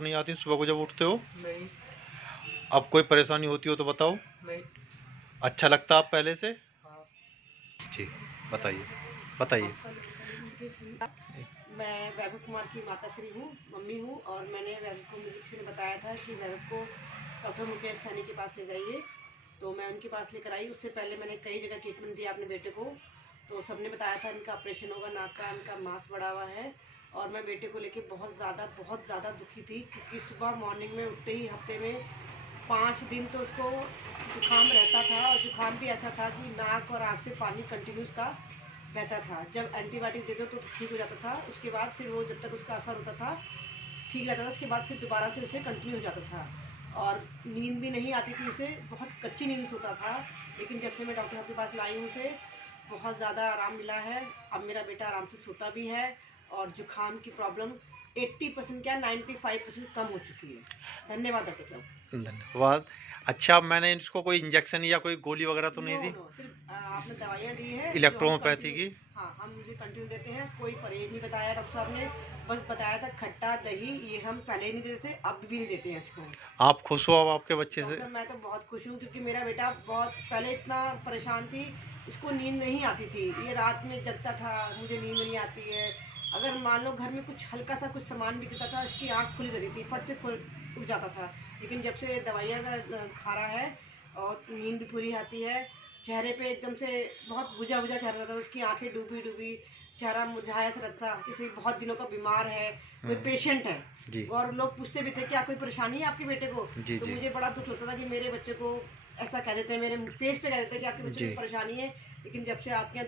नहीं आती सुबह को जब उठते हो? नहीं। अब कोई परेशानी होती हो तो बताओ। नहीं। अच्छा लगता आप पहले से? हाँ। जी बताइए बताइए। मैं वैभव कुमार की माताश्री हूँ, मम्मी हूँ, और मैंने वैभव को मुझे किसी ने बताया था कि वैभव को डॉक्टर मुकेश सैनी के पास ले जाइए, तो मैं उनके पास लेकर आई। उससे पहले मैंने कई जगह ट्रीटमेंट दिया अपने बेटे को, तो सबने बताया था इनका ऑपरेशन होगा, नाक का इनका मांस बढ़ा हुआ है। और मैं बेटे को लेके बहुत ज़्यादा दुखी थी, क्योंकि सुबह मॉर्निंग में उठते ही हफ्ते में 5 दिन तो उसको जुकाम रहता था, और जुकाम भी ऐसा था कि नाक और आँख से पानी कंटिन्यूस का बहता था। जब एंटीबायोटिक देते तो ठीक हो जाता था, उसके बाद फिर वो जब तक उसका असर होता था ठीक रहता था, उसके बाद फिर दोबारा से उसे कंटिन्यू हो जाता था। और नींद भी नहीं आती थी उसे, बहुत कच्ची नींद सोता था। लेकिन जब से मैं डॉक्टर साहब के पास लाई हूँ उसे बहुत ज़्यादा आराम मिला है। अब मेरा बेटा आराम से सोता भी है, और जुकाम की प्रॉब्लम 80% क्या 95% कम हो चुकी है। धन्यवाद डॉक्टर साहब। धन्यवाद। अच्छा, मैंने इसको कोई इंजेक्शन या कोई गोली वगैरह तो नहीं दी? सिर्फ आपने दवाइयाँ दी है इलेक्ट्रोपैथी की? हाँ, हम मुझे कंटिन्यू देते हैं। कोई परहेज नहीं बताया डॉक्टर साहब ने, बस बताया था खट्टा दही, ये हम पहले ही नहीं देते थे, अब भी नहीं देते हैं इसको। आप खुश हो अब आपके बच्चे से? डॉक्टर मैं तो बहुत खुश हूँ, क्योंकि मेरा बेटा बहुत पहले इतना परेशान थी, इसको नींद नहीं आती थी, ये रात में जगता था, मुझे नींद नहीं आती है। अगर मान लो घर में कुछ हल्का सा कुछ सामान भी गिरता था, इसकी आँख खुली रहती थी, फट से उठ जाता था। लेकिन जब से दवाइयाँ का खा रहा है और नींद भी पूरी आती है, चेहरे पे एकदम से बहुत बुझा बुझा चेहरा रहता था, उसकी आंखें डूबी डूबी, चेहरा मुरझाया सा रहता था, जैसे बहुत दिनों का बीमार है, कोई पेशेंट है जी। और लोग पूछते भी थे क्या कोई परेशानी है आपके बेटे को? जी, तो जी। मुझे बड़ा दुख लगता था कि मेरे बच्चे को ऐसा कह देते हैं, मेरे फेस पे कह देते हैं कि आपके बच्चे जी। को परेशानी है। लेकिन जब से आपके यहाँ